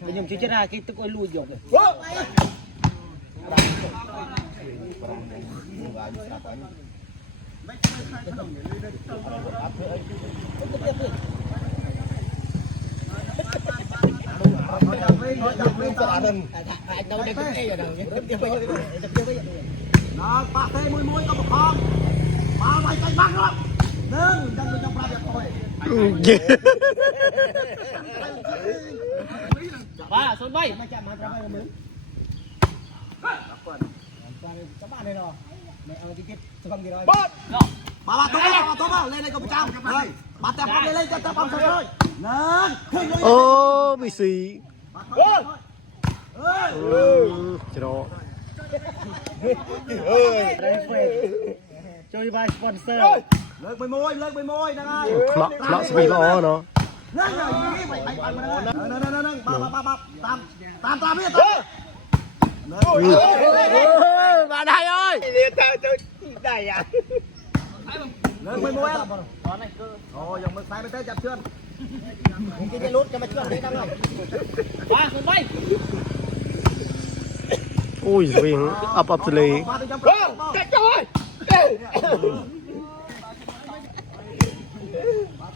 nhưng chỉ ra cái tức ôi lùi dọc rồi anh đâu đây cũng nghe rồi nó ba tê môi môi có một con ba mày canh băng luôn nâng đang trong ra đẹp thôi ba xuống bay các bạn đây rồi mẹ ơi cái không gì rồi bà tốt vào lên đây có một trăm rồi bà tép bóng lên cho tép bóng xong rồi nâng ô bị xì đó chơi vai sponsor lượt mười môi đang ai lọ xì lọ nó nâng rồi mày nâng tam biết bà đây ơi đây à lượt mười môi ồ dòng mực sai bên tới chặt chưa cái lút cho mày chưa đấy năm này ba xuống bay ui viên ập lì chạy rồi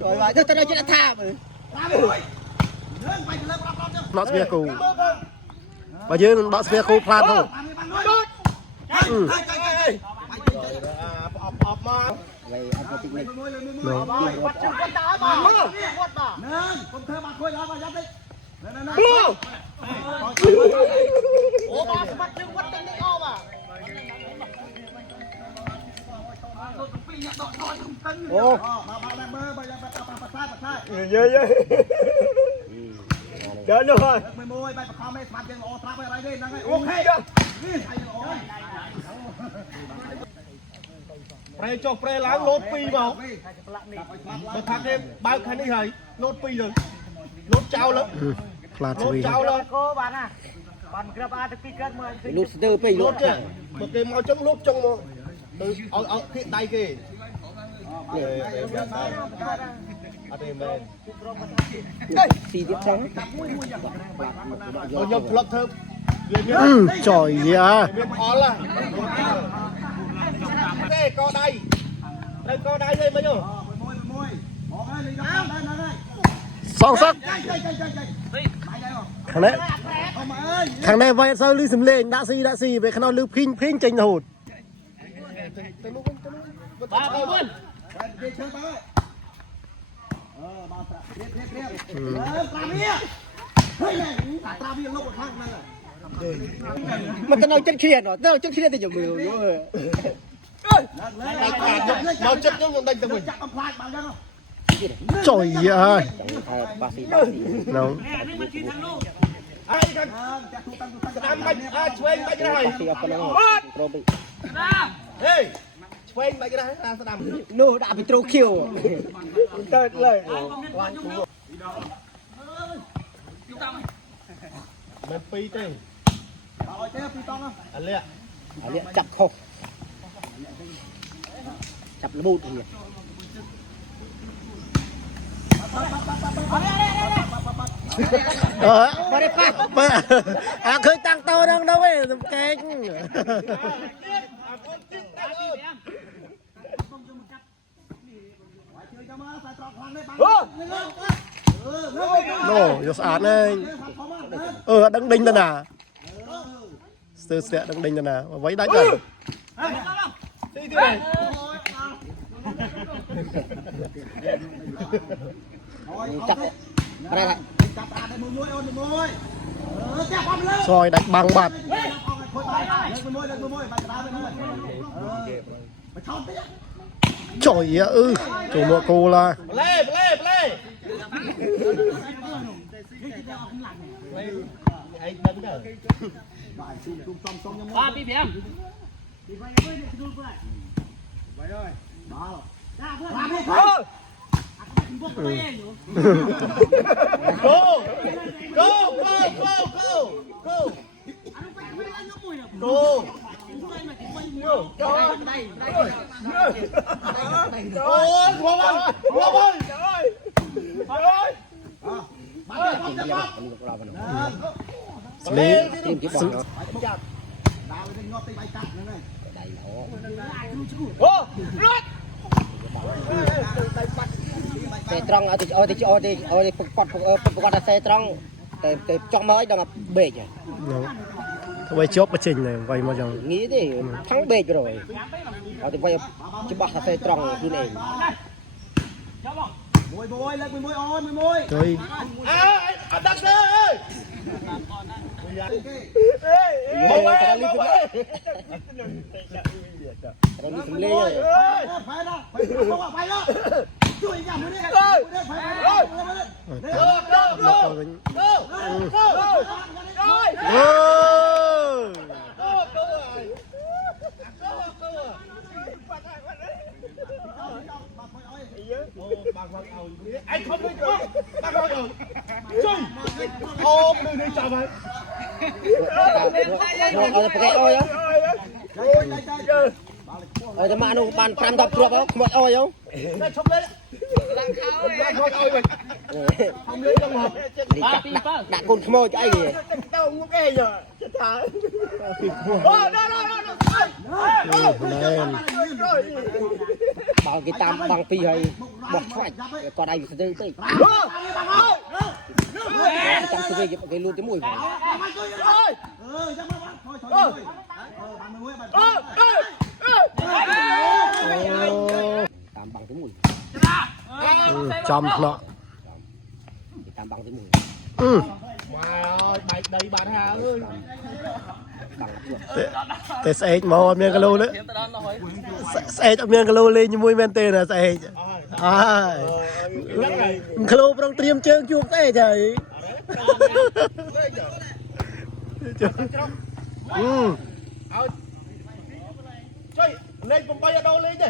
trời ơi tôi nói chuyện đã tha mà nó sẽ cù bà dương nó sẽ cù plan thôi ô chơi rồi mười môi bay không mấy mặt chân ô trapอะไรđiนั่งไงโอเคนี่ใส่โอ้ย Pre cho pre láng lốt pi vào mà thằng em bao khăn đi hầy lốt pi rồi lốt trao lắm plan lốt xì trao lắm cô bạn à bạn grab a pi cất mà lốt từ pi lốt chứ một cái mau chống lốt trong mà từ ở cái tay kì xì tiếp sáng nhom plug thơm trời ya khó là đây co đây đây mấy nhở song sắc thằng này vậy sao lưu sầm lên đã xì về khả năng lưu pin tranh hụt ba luôn mà tao nói chân kia rồi tao chân kia thì dùng nhiều rồi nó chất nó đánh tao mình trời ơi nóng ai thằng ai chơi bạch cái này hey chơi bạch cái này sao đam no đã bị trâu kill tơi lời mình pi tên anh lẹ chặt khô chặt là bút gì khơi tăng to đâu đâu ấy kênh nổ vô sạt này đăng đinh tên à sơ sẽ đăng đinh tên à váy đánh à soi đánh bằng bạt trời ơi chủ mộ cô là ba pi phèm go tìm cái này mình vào vào nó ស្លី tìm cái bỏ nó ដៅទៅងាប់ទីបាយកាត់ហ្នឹងហើយ đầy nó អូរត់ xe trăng ở thì quạt xe trăng để cho mới đang bể rồi ទៅវាជាប់បញ្ចេញហ្នឹងវាយមកចឹង nghĩ thì thắng bể rồi ở thì quay chứ bạc xe trăng cứ này មួយលើកមួយអូនមួយ ទៅ អត់ដាក់ទេអើយ Tao đi cùng lên. Tao đi cùng lên rồi. phải đó phải đóជួយញ៉ាំមួយនេះphải đó អញខំទៅបាក់មកជួយអូមនេះចាប់ហើយ Rồi pakai oi không? Oi teman anu ban 5 10 crop không? Khmot oi không? ឈប់លេងឡើងខោឡើងខោអើយវិញខ្ញុំលេងដល់មក ដាក់កូនខ្មោចអីគេ ទៅមុខអេយកចិត្តថាអូដល់ បើគេតាមបងពីហើយបោះខ្វាច់គាត់ឲ្យស្ទើរពេកចាំស្ទើរគេលូតទីមួយ ចាំមកបានមួយបាន តាមបងទីមួយ ចំថ្នាក់ តាមបងទីមួយ ម៉ែអើយបែកដីបានហើយអើយ បងជួប តែស្អែកមកអត់មានគីឡូទេស្អែកអត់មានគីឡូលេងជាមួយមែនទេណាស្អែកអើយគីឡូប្រងត្រៀមជើងជួបស្អែកហើយ ជួយលេខ8អត់ដល់លេខទេ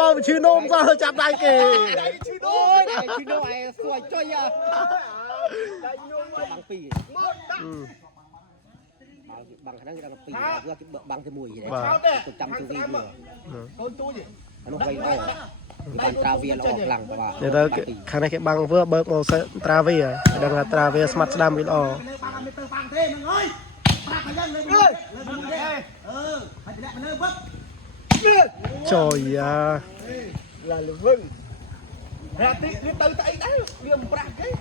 មកឈឺនោមក៏ចាប់ដៃគេ ឈឺដូន ឈឺនោះឯងសួយចុយបងពីបងហ្នឹងគេដល់ពីបងទីមួយហ្នឹងទៅចាំទូវីមើល កូនទូច អានោះវៃអោបានត្រាវាល្អខ្លាំងបាទ នេះទៅខាងនេះគេបាំងធ្វើបើកមកត្រាវីដឹងថាត្រាវីស្មាត់ស្ដាំវាល្អ បាំងមិនទៅបាំងទេនឹងអើយប្រាប់តែយ៉ាងលើមួយហើយលាក់ទៅលើវឹក trời à là lường vừng ra tí đi từ tay đấy đi một bạc cái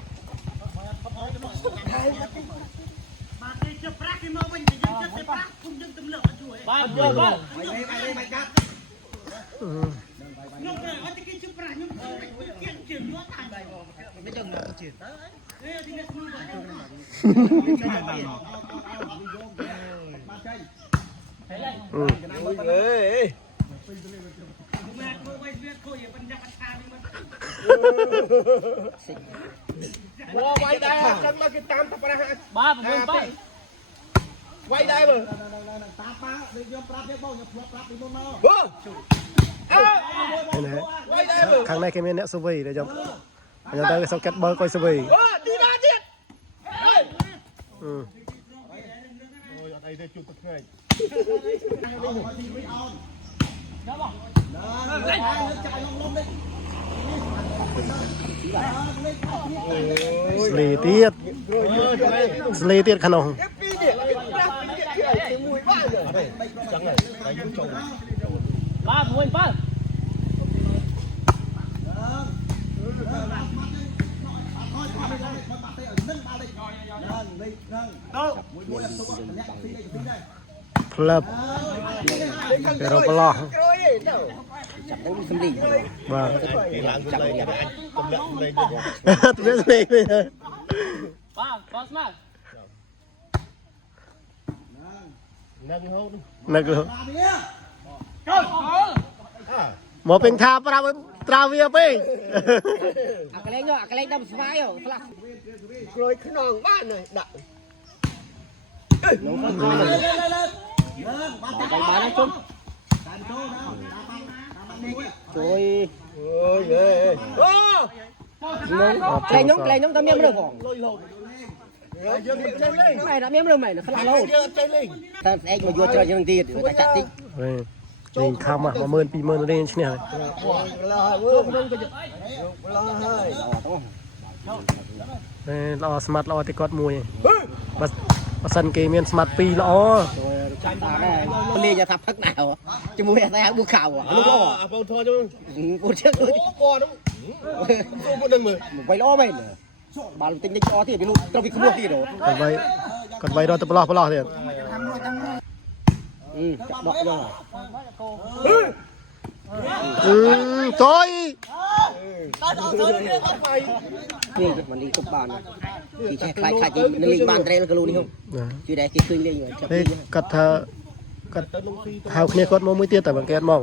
ba giờ ba Wow, quay đây à, chân mà cái tam tập ra ba mươi ba quay đây mà quay đây mà khang này cái miếng nẹt sô vi để cho tới cái sau kết bơi coi sô vi đi ra chết ừ ôi ở đây đây chụp thật này Sli tiết khăn không? Ba mươi ba. Club. Pero pala. Chặt đánh xâm đi. Vâng. Chặt đi. Tôi biết đi. Ba, boss man. Nâng luôn. Một bên tháp ra về bên. Cái lấy đâm smile rồi. Rồi cái nòng ban này đặt Bán nó chung. Trời ơi. Lấy nhóm tao miếng được không? Mày đã miếng được mày nó khá là lâu. Tao sẽ mà vô chơi chơi tiền để ta chặt tí. លេងខំមក10000 20000លេងឈ្នះហើយ ល្អស្មាត់ល្អតែគាត់មួយបើសិនគេមានស្មាត់2ល្អ លេងថាផឹកណៅជាមួយតែហៅប៊ូខៅលោកល្អ អាបងធေါ်យើង ពូជើ អូគាត់ហ្នឹងពួកនឹងមើល បីល្អមែនបាល់ទិញនេះល្អទៀតពីលោកត្រូវពីខ្ពស់ទៀតហ៎ គាត់វាយរត់ទៅប្រឡោះទៀត ចាក់ដកយក ចុយ នេះมันលេងគ្រប់បានគេចេះខ្លាចខ្លាចលេងបានត្រេលគីឡូនេះជួយដែរគេឃើញលេងចាប់ នេះគាត់ថាគាត់ហៅគ្នាគាត់មកមួយទៀតតែបង្កើតមក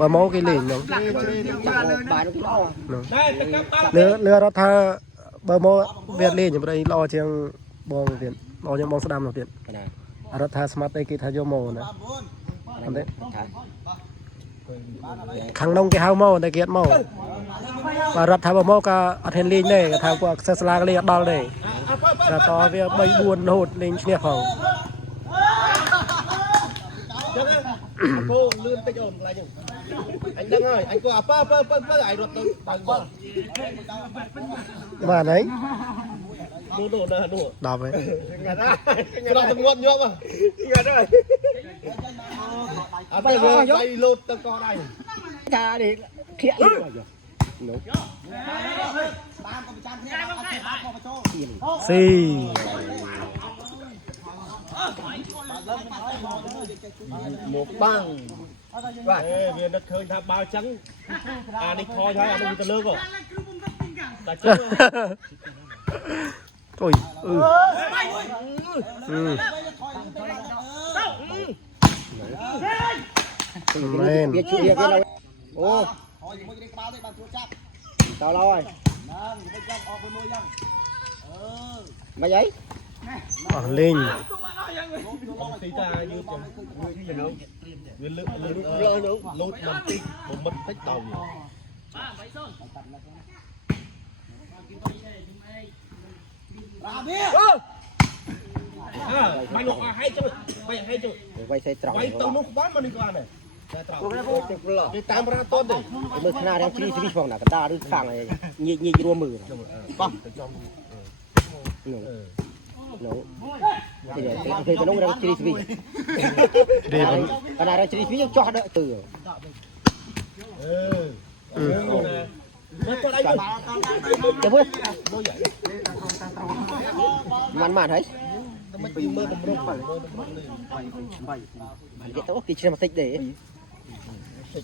បើមកគេលេងហ្នឹង បានគេល្អ តែតែកាប់បាល់ លឺរត់ថាបើមកវាលេងខ្ញុំប្រៃល្អជាងបងទៀតល្អជាងបងស្ដាំនោះទៀត ណា រត់ថាស្មាត់អីគេថាយកមកណាអត់ទេខាងនងគេហៅមកតែគេអត់មកបើរត់ថាបើមកក៏អត់ហ៊ានលេងដែរគេថាពួកសិស្សសាលាក៏លេងអត់ដល់ដែរតែតវា3 4រហូតលេងឈ្នះផង ចឹងគោលឿនតិចអូនកន្លែងហ្នឹងអញដឹងហើយអញគោអាប៉ើអញរត់ទៅបើបាល់ បានហើយ នោះណានោះ 10ហើយ ងាត់ហើយដល់ទៅងាត់ញាប់ងាត់ហើយអត់ទៅវាយលោតទៅកោដៃ ថានេះឃ្លាក់នេះមកយកនោះ ស៊ី មកបាំងបាទវានឹកឃើញថាបាល់ចឹងអានេះខយហើយអានោះវាទៅលើកតែចឹង អូយមែន វាជួយវាអូតើឡើយមកអី អស់លេង ទីតាយឺតចឹងវាលើកលោតបន្តិចបំបិតតិចដល់វាបាញ់លោកឲ្យចឹងបាញ់ឲ្យចឹង វាយសេត្រង់ វាយទៅនោះបានមកនេះក៏បានដែរតែត្រង់គេតាមរ៉ាតនទេ មើលខ្នាតរាងជ្រីស្វីផងណាកតាឬខាងញីរួមមើលបោះនោះនោះគេទៅនោះរាងជ្រីស្វី រៀប បណ្ណារាងជ្រីស្វីចោះដកទៅ មកទៅអីទៅ ទៅមើលមិនហើយ មិនពីមើលតម្រុកទៅ គេទៅគេឈ្នះមកតិចទេ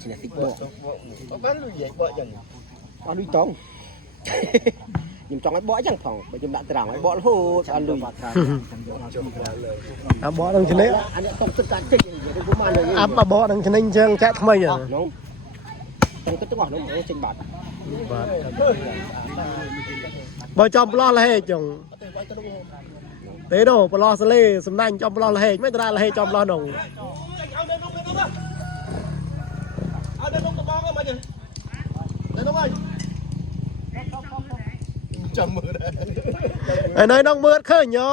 ឈ្នះតិចបក បានលុយនិយាយបកចឹង អត់លុយតង់ខ្ញុំចង់ឲ្យបកអញ្ចឹងផងបើខ្ញុំដាក់ត្រង់ឲ្យបករហូតអត់លុយ អាបោនឹងឈ្នះ អានេះຕົកទឹកកាចេញទៅពុំបាន អាបបោនឹងឈ្នះចឹងចាក់ថ្មីហ៎ នោះទាំងទឹកទាំងអស់នោះចេញបាត់ បាទបើចំប្លោះលហេចងទេដូប្លោះសលេសំណាញ់ចំប្លោះលហេចមិនតាលហេចចំប្លោះនង ឲ្យនៅនោះទៅទៅអត់នៅនោះក៏បងមកចឹងនៅនោះហើយចាំមើលដែរ ហើយនៅនងមើលឃើញយោ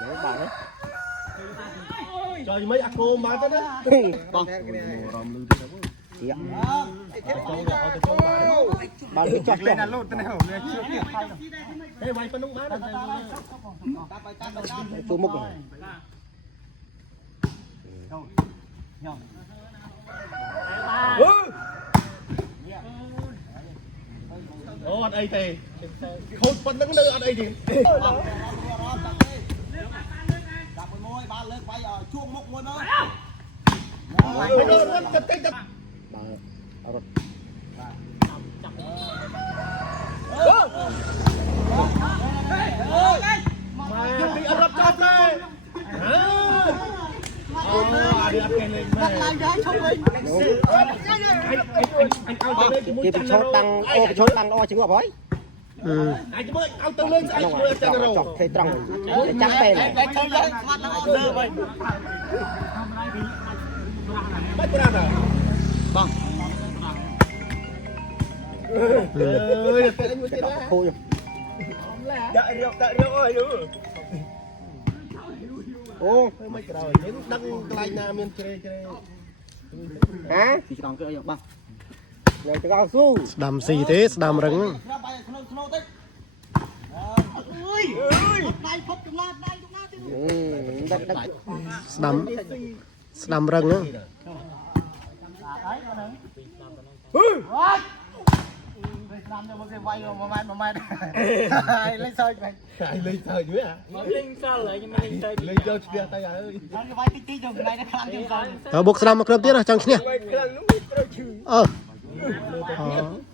នោះបាទ ចុយមិនអាគោមកទៅណា បង រំលឺទៅ ទៀត ទៅចុងបាបានល់គេចោះលេង ហេវាយប៉ុណ្ណឹងបានតែ ទូមុខ អូអត់អីទេខូចប៉ុណ្ណឹងនៅអត់អីទេបាទរត់ទៅតិចទៅ បាទរត់ មកទីអត់រត់ចប់ទេអូអានេះអត់គេលេងមែនឡើងજાયឈប់វិញអញឲ្យទៅលេងជាមួយ គេបញ្ឈរតាំងអូបញ្ឈរតាំងល្អជាងអបហើយ អញមើលឲ្យទៅលេងស្អែកជាមួយអចិន្ត្ររ ចោះទេត្រង់ចាំពេល តែឃើញហើយស្មាត់ឡើងអត់លើវិញបាច់ប្រាណបងអើយតែអញមួយទៀតណា ខូច Đợi rượu ơi đúng. Ô, mấy cái rồi, đến đăng lại nhà miền chơi. Hả? thì còn cái băng Này cái cao su. ស្ដាំស៊ីទេស្ដាំរឹង đai phật trong lan đai trong lan chứ ស្ដាំស្ដាំរឹងហ្នឹង làm cho một cái vay rồi mà mai lấy sơi mày Ai lên thời nữa à? Linh sao lại nhưng mà Linh chơi Lên cho chia tay ơi. nó cái vay tí rồi này nó khăn thêm rồi តើបុកស្ដាំមកក្រុមទៀតចង់ឈ្នះ Quay cái lần lúc rồi chữ.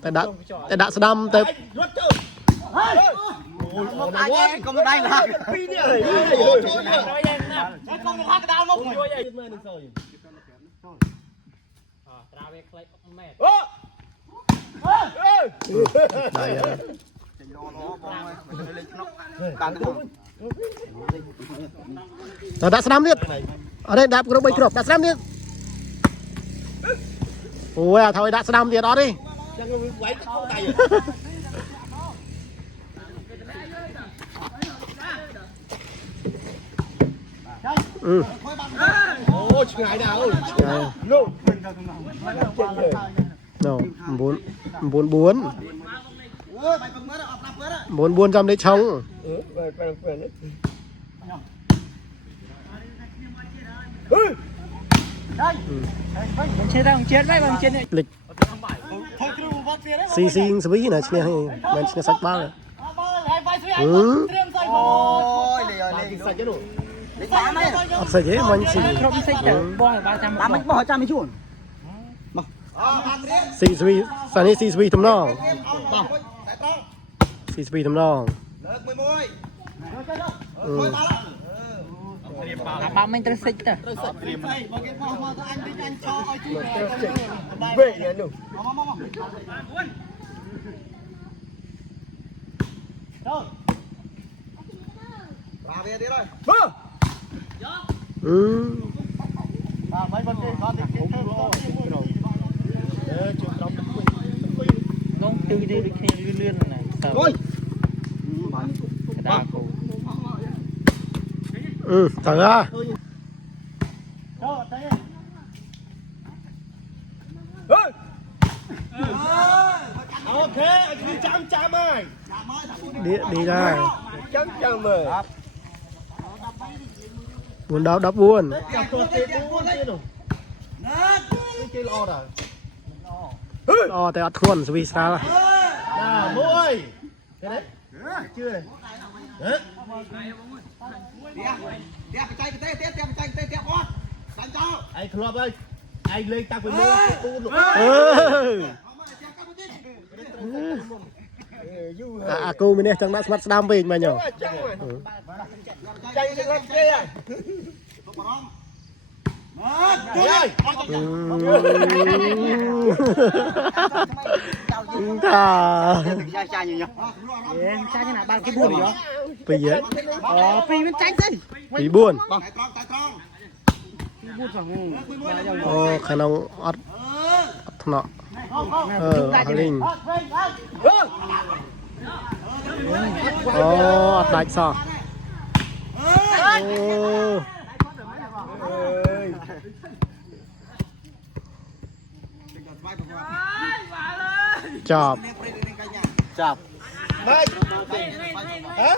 តែដាក់ស្ដាំទៅ Rót chơi. một tay nghe còn một tay là Phi nè. Ôi trời ơi. Nói em nè. con một hai cái đau mốc Vui vậy. Chết mẹ được rồi. Ra về clay mẹ. Ô. Ê. ដៃអត់ តើដាក់ស្ដាំទៀតអត់ទេដាក់គ្រប់3គ្រាប់ដាក់ស្ដាំទៀតអូយអាថយដាក់ស្ដាំទៀតអត់ទេ Chẳng có quấy cái con này. Ô, ngày nào ơi. Lô. ណូ9 4 ចាំដេកឆុង Quen. chết ra chết đấy bằng chết này ភ្លេច thôi cứ một vắt tiền đấy ស៊ីស៊ីស្វីណាឈ្នះហើយមិនឈ្នះសាច់បាល់ hai vai suy Ừ. trem sai ôi Cái sạch chứ đủ. lấy giá này អត់សាច់ទេមិនស៊ី không xích được bò ba trăm tám mươi bò trăm mấy chuồn ស៊ីស្វីសានេះស៊ីស្វីទំនងស៊ីស្វីទំនង ba mình tới xích à Về nhà đủ. vào về đi rồi អឺ mấy bên kia con thì không từ đi được lươn này Thôi. cái đa cổ ទៅហ่า Ok, anh đi chăm ơi. ឌីដែរ Chăm ơi. 4ដល់14 Chăm tôi tiền luôn rồi. Chơi lo rồi. អូតែអត់ធ្ងន់ស្វីស្រាល Nào, môi. Cái đấy. Chưa này. Hả? tiếp chạy cái tiếp chạy cái tiếp bó đánh cho Anh club ơi. Anh lên tao với môi tu được. អឺ អាគូម្នេះចង់ដាក់ស្មាត់ស្ដាំពេកមកញ៉ោ Chạy lên lắm kia. Chơi ơi. តា chạy như nhau em chạy như nào bao cái buồn vậy ពីយ phi bên tranh đi ពី4 buồn xong អូក្នុងអត់ថ្នាក់ហាលីងអូអត់ដាច់សោះចប់ chập Mày. Hả?